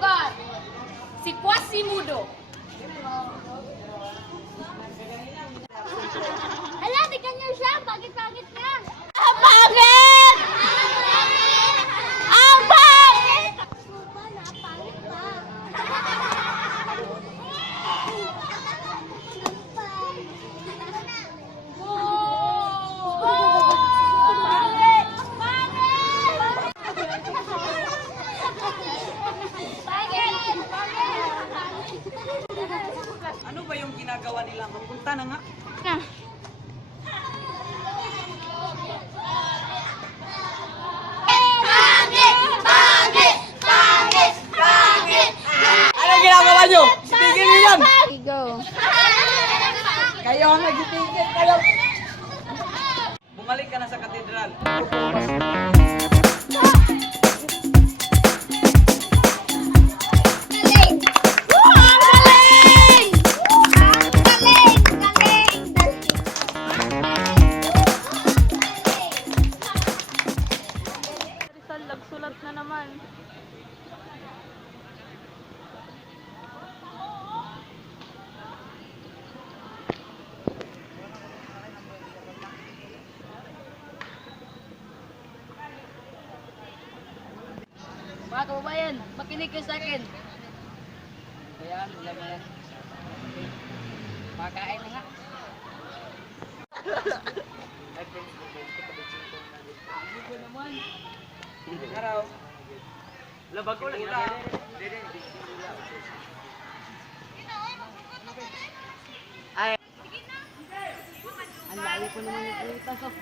lugar, si Quasimodo. Hala, tignan niyo siya. Pagit-pagit niya. Ang pangit! Ang pangit! Supa na, pangit pa. Pangit! Ano ba yung ginagawa nila? Magpunta na nga. Ano ginagawa nyo? Sitigil nyo yan! Go. Kayo ang nagsitigil kayo! Bumalik ka na sa katedral. Rizal, nagsulat na naman. Mga kababayan, makinig kayo sa akin. Ayan, wala mo yan. Makain na nga. Araw. Labag ko lang. Ay. Ang layo ko naman yung alitas. Oh.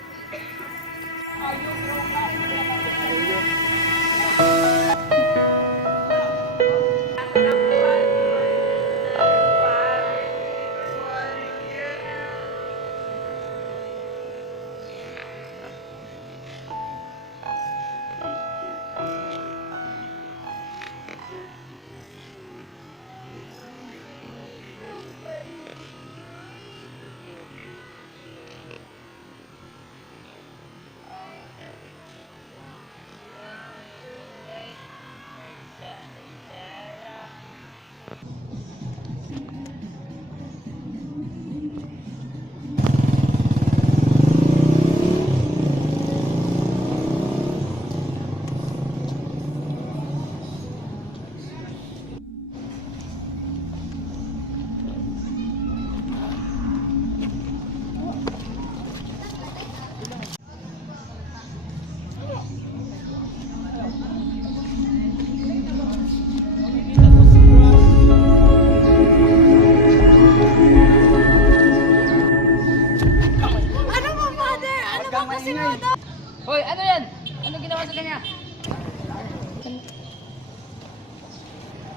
Hoy, ano yan? Ano ginawa sa kanya?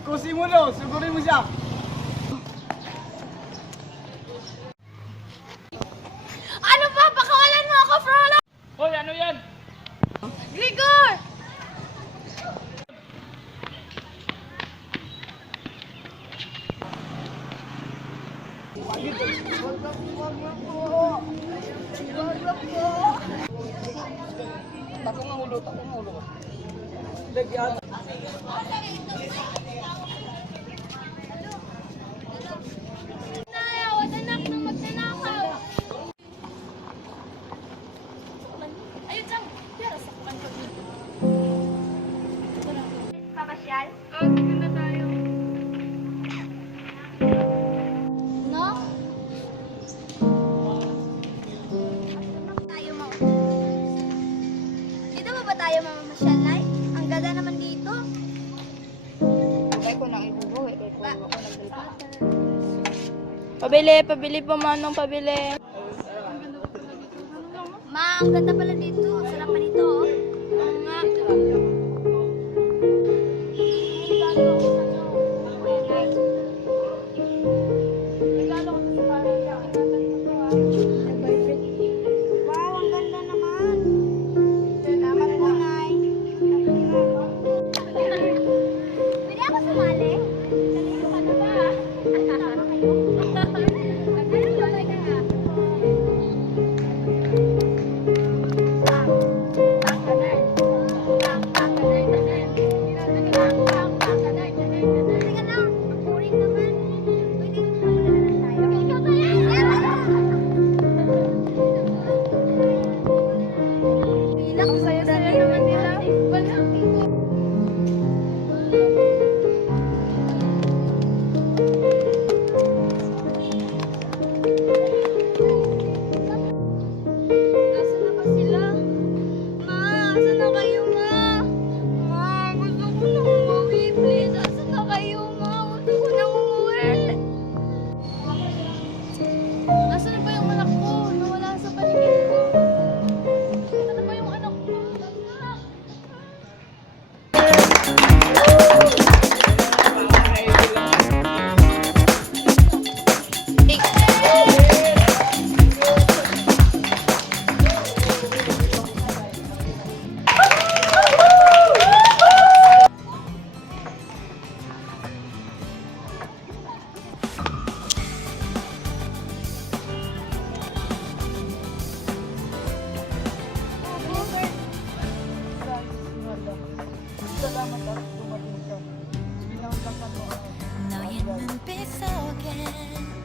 Quasimodo, sugurin mo siya. Ano ba? Pakawalan mo ako, Frola! Hoy, ano yan? Grigor! Takong ang ulo. Lagyan. Wag anak nang magnanakaw. Ayun, Sam. Pero sa kukan ko. Papasyal? Ganda tayo. No? Tayo mo. Dito ba tayo mamamasyal, Nay? Ang ganda naman dito. Kaya ko nang ibubuhi. Kaya ko ako nagdalpa. Pabili pa manong pabili. Ma, ang ganda pala dito. Ang sarap pa nito, oh. Oo nga. Wow, ang ganda naman. Salamat po, Nay. Pwede ako sumali? Nalito ka na ba? Tama kayo? Ano ba kayo?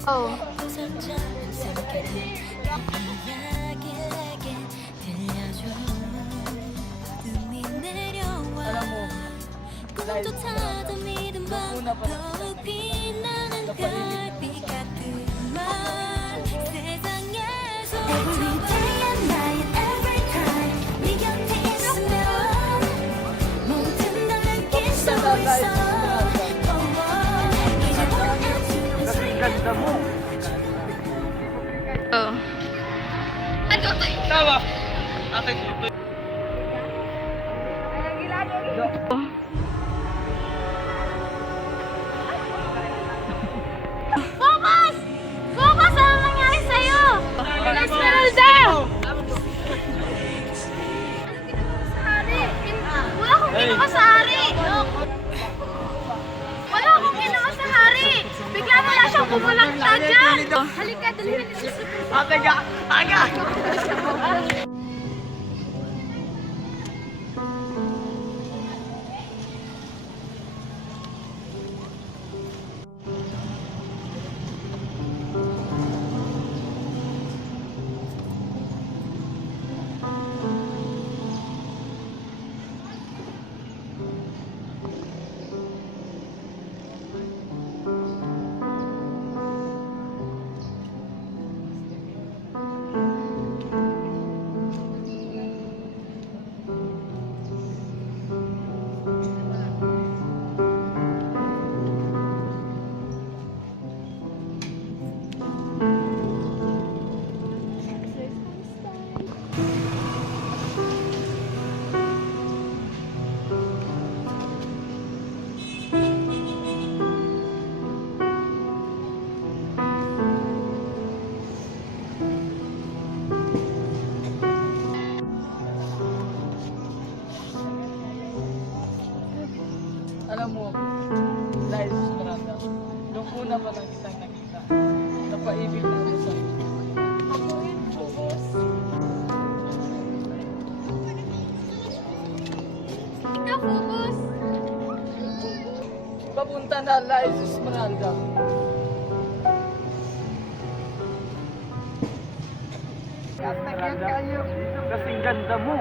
Oh. Alam mo, dahil nung una pa lang kita napaibig na Every day and night, every time 네 곁에 있으면 모든 걸 느낄 수 있어. Kasing ganda mo. Oh. Ano tayo? Tawa. Akin ito. Focus! Focus! Ano nangyari sa'yo? Esmeralda! Wala akong ginawa sa hari! Wala akong ginawa sa hari! Bigla na lang siyang bumulakta dyan! Halika, dali na dito sa Aga! Aga! Alam mo, dahil sa Miranda, nung una pa lang kita nakita, napaibig na ako sa'yo. Ako yun, Focus. Kita, Focus. Papunta na layo sa Esmeralda. Kasing ganda mo.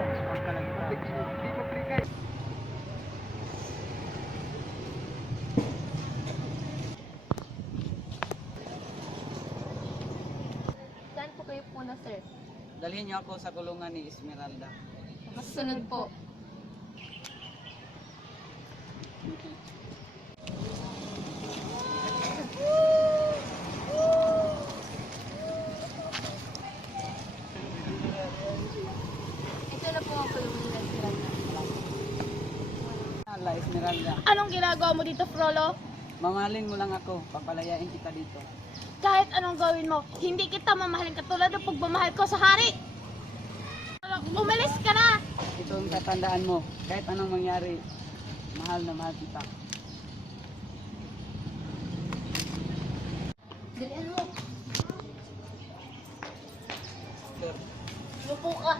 Saan po kayo po na, sir? Dalhin niyo ako sa kulungan ni Esmeralda. Masunod po. Ito na po ang kulungan ng Esmeralda. Hala, Esmeralda. Anong ginagawa mo dito, Frollo? Mamahalin mo lang ako. Papalayain kita dito. Kahit anong gawin mo, hindi kita mamahalin katulad ng pagmamahal ko sa hari. Umalis ka na! Ito ang tatandaan mo. Kahit anong mangyari, mahal na mahal kita. Dalian mo. Lupo ka.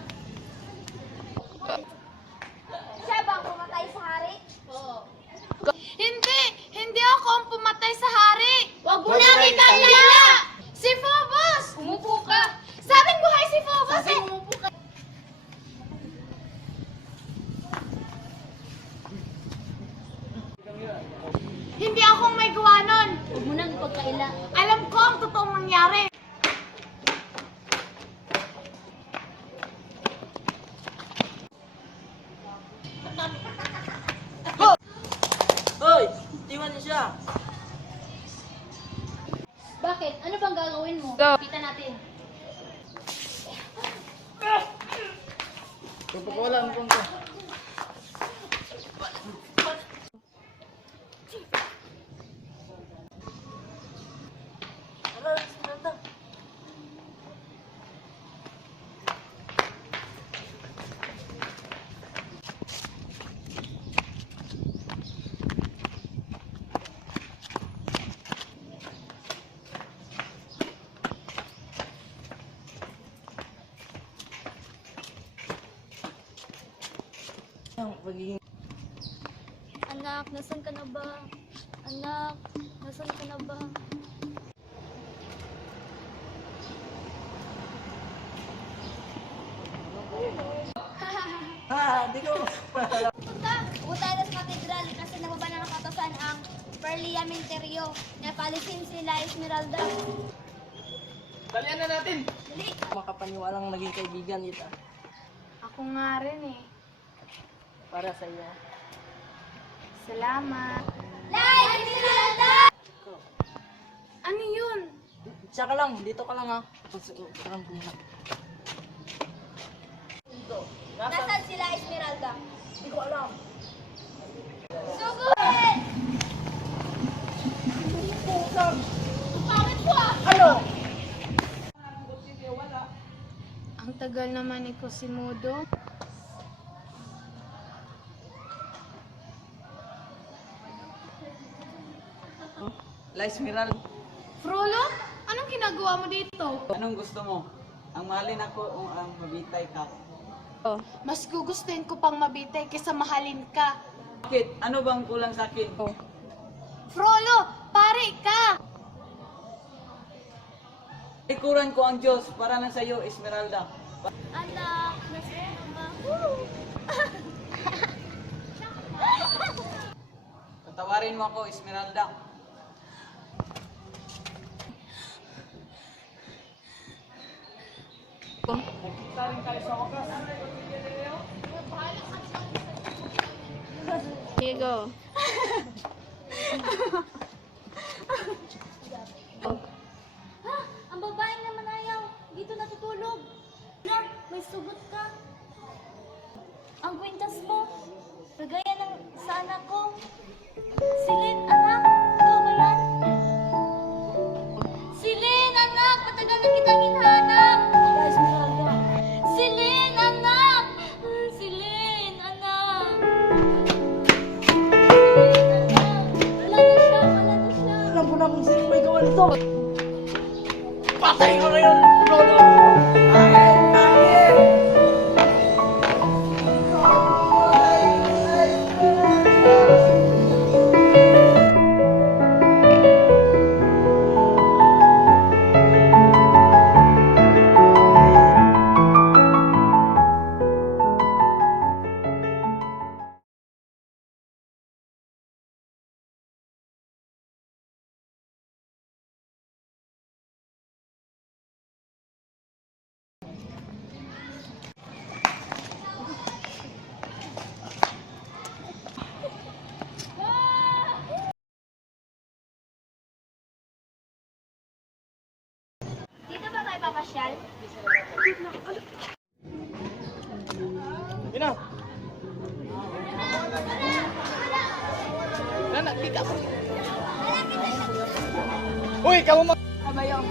Siya ba ang pumatay sa hari? Oo. Hindi! Hindi ako ang pumatay sa hari! Wag mo na kitang lala! Si Phobos! Umupo ka! Sabing buhay si Phobos eh! Umupo ka! Hindi akong may gawa nun! Huwag mo nang ipagkaila. Alam ko ang totoong nangyari! Hoy! Tiwan niyo siya! Bakit? Ano bang gagawin mo? Kita natin. Pagpakawalan mo ko. Anak, nasan ka na ba? Anak, nasan ka na ba? Pupunta tayo sa katedral kasi nababa na nakatasan ang Parliamentaryo na palisin sila Esmeralda. Talian na natin. Dali! Makapaniwalang naging kaibigan kita Ako nga rin eh. para sa iyo. Salamat. Esmeralda! Ano yun? Siya ka lang, dito ka lang ha. Parang muna. Nasaan sila Esmeralda? Hindi ko alam. Suguhin! Pangit ko ah! Ano? Ang tagal naman ni Cosimodo. La Esmeralda, Frollo, anong ginagawa mo dito? anong gusto mo? Ang mahalin ako o ang mabitay ka? Mas gugustuhin ko pang mabitay kaysa mahalin ka. Bakit? Ano bang kulang sa akin? Frollo, pare ka! Ikuran ko ang Diyos para lang sa iyo, Esmeralda. Anak, nasa mama. Patawarin mo ako, Esmeralda. Here you go. Ang babaeng naman ayaw. Dito natutulog. Lord, may sugot ka. Ang kwintas mo. Kagaya ng sa anak ko. Silin, anak. Ikaw ba yan? Silin, anak. Matagal na kitang hinahanap. Silin, anak. Silin, anak. Wala na siya, wala na siya. Alam ko na kung sino may gawa nito. Patay ko ngayon, Lolo! Dito ba tayo papasyal? Yun na. Nana, kita ko. Uy, kamu mag... Kabayang,